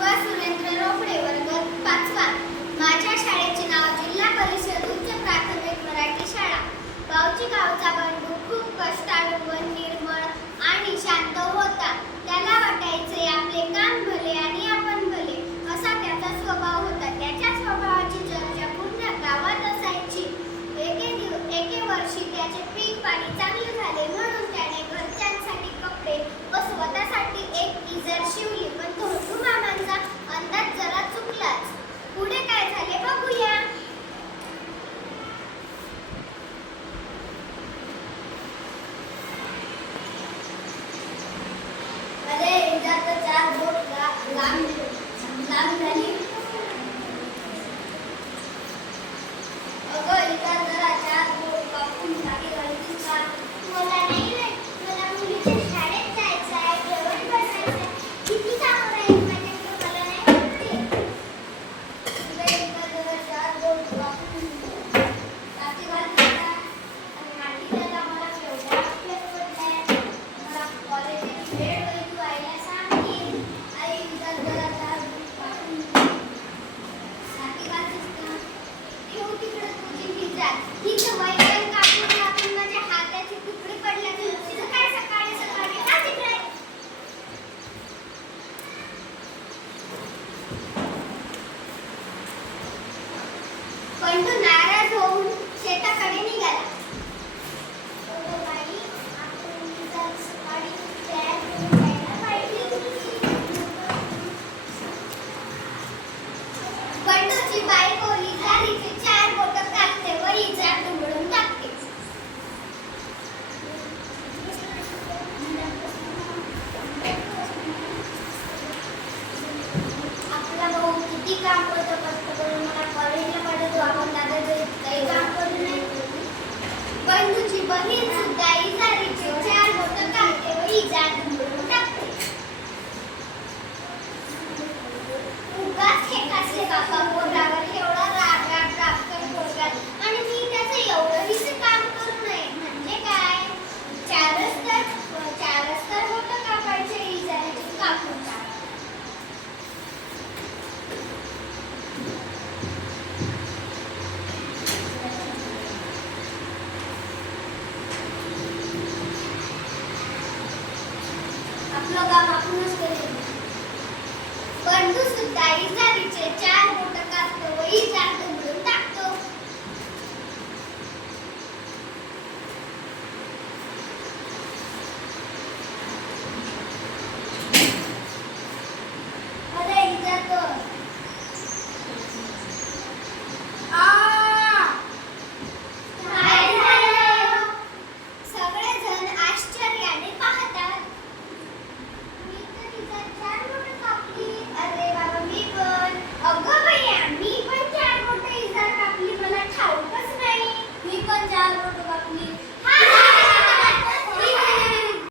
पूर्वा सुरेंद्र रोकडे, वर्ग 5वा. माझ्या शाळेचे नाव जिल्हा परिषद उच्च प्राथमिक मराठी शाळा. गावचा बंडू खूप कष्टाळू व निर्मळ आणि शांत होता. त्याला वाटायचे आपले काम भले आणि आपण भले असा त्याचा स्वभाव होता. त्याच्या स्वभावाची चर्चा पूर्ण गावात असायची. एके वर्षी त्याचे पीक पाणी चांगले झाले म्हणून त्याने घरच्यांसाठी कपडे व स्वतःसाठी एक इजर शिवली. पण धोंडू मामांचा अंदाज जरा चुकलाच. पुढे काय झाले बघूया. अरे इजात चार बोट लांब झाली. अगं इजा जरा चार बोट कापून साडी घालतीस का? मला नाही रे, मला मुलीच्या शाळेत जायचं आहे, जेवण बनायचं. किती कामं आहेत माझ्याकडे, मला नाही माहिती. इजा जरा चार बोट कापून साडी घालतीस का? आणि माहिती द्यायला मला केवढा अभ्यास पडलाय. मला कॉलेजची वेळ होईल, तू आईला सांगेन. आई इजा जरा चार बोट कापून साडी घालतीस का? ठेव तिकडे तुझी इजा. हिचं वय पण कापून माझ्या हाताची तुकडे पडल्या. तिचं काय सकाळी सकाळी का तिकडे. बंडू नाराज होऊन शेताकडे निघाला. अगं बाई, आपण इजा सकाळी तयार करून जायला पाहिजे होती. बंडूची बायको इजा हिचे चार बोटं कापते व इजा दुमडून टाकते. आपला भाऊ किती काम करतो, कष्ट करून मला कॉलेजला पाठवतो. आपण दादाचं काही काम करू नये. बंडूची बहीण सुद्धा इजा हिचे चार बोटं कापते व इजा दुमडून टाकते. उगाच खेकासले काका पोरावर एवढा राग प्राप्त पोरगात आणि मी त्याचं एवढंहीच काम करू नये म्हणजे काय. चारच तर होतं कापायचे. इजाने कापून टाक. आपलं काम आपणच करेल. बंडू सुद्धा इजा हिचे चार बोटं कापतो व इजा